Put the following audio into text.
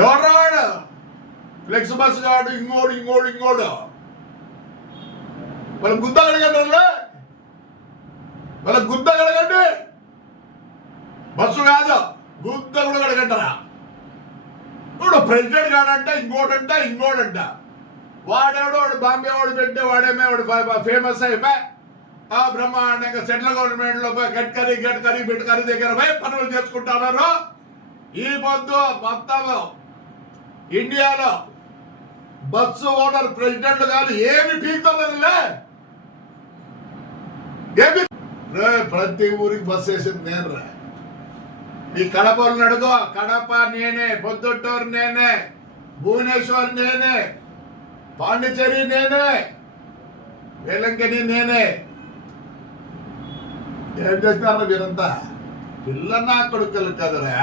ఎవరు వాడు? Flex bus కాడు, ఇంకోడు వాళ్ళ గుద్ద కడగండి, వాళ్ళ గుద్ద కడగండి. బస్సు కాదు, గుద్ద కూడా కడగంటారా? ఇప్పుడు ప్రెసిడెంట్ కాడంట, ఇంకోడంట. వాడేవాడు బాంబే వాడు పెట్టే వాడేమే వాడు ఫేమస్ అయిపోయి బ్రహ్మాండంగా సెంట్రల్ గవర్నమెంట్ లో గడ్కరీ దగ్గర పోయి పనులు చేసుకుంటున్నారు. ఈ పొద్దు మొత్తం ఇండియాలో బస్సు ఓనర్ ప్రెసిడెంట్లు కాదు, ఏమి పీకుతుందిలే. ఏమి ప్రతి ఊరికి బస్సు వేసింది నేను రా. ఈ కడపలు అడుగు, కడప నేనే, పొద్దుటూరు నేనే, భువనేశ్వర్ నేనే, పాండిచేరి నేనే, వేలంకని నేనే. ఏం చేస్తున్నారు మీరంతా? పిల్ల నా కొడుకులు కదరా.